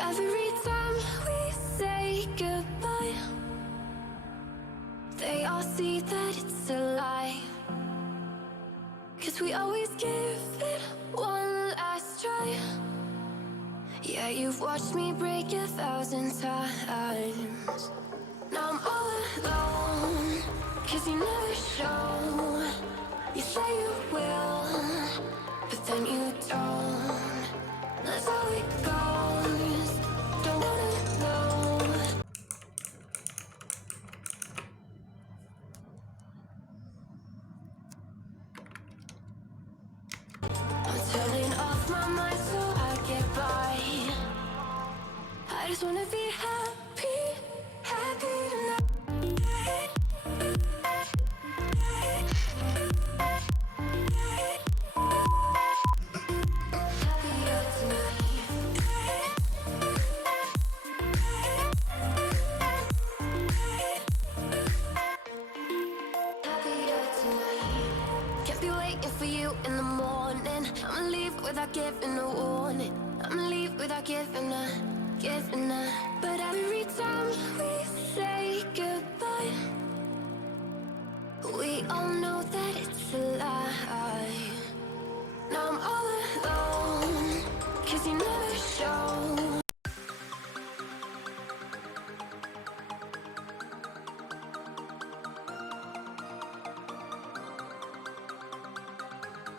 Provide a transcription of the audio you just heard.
Every time we say goodbye, they all see that it's a lie. 'Cause we always give it one last try. Yeah, you've watched me break 1,000 times. Now I'm all alone, 'cause you never show. You say you will, but then you don't. That's how it goes. Don't wanna know. I'm turning off my mind so I get by. I just wanna be happy, happy tonight. Happier tonight. Happier tonight. Can't be waiting for you in the morning. I'ma leave without giving a warning. I'ma leave without giving a. But every time we say goodbye, we all know that it's a lie.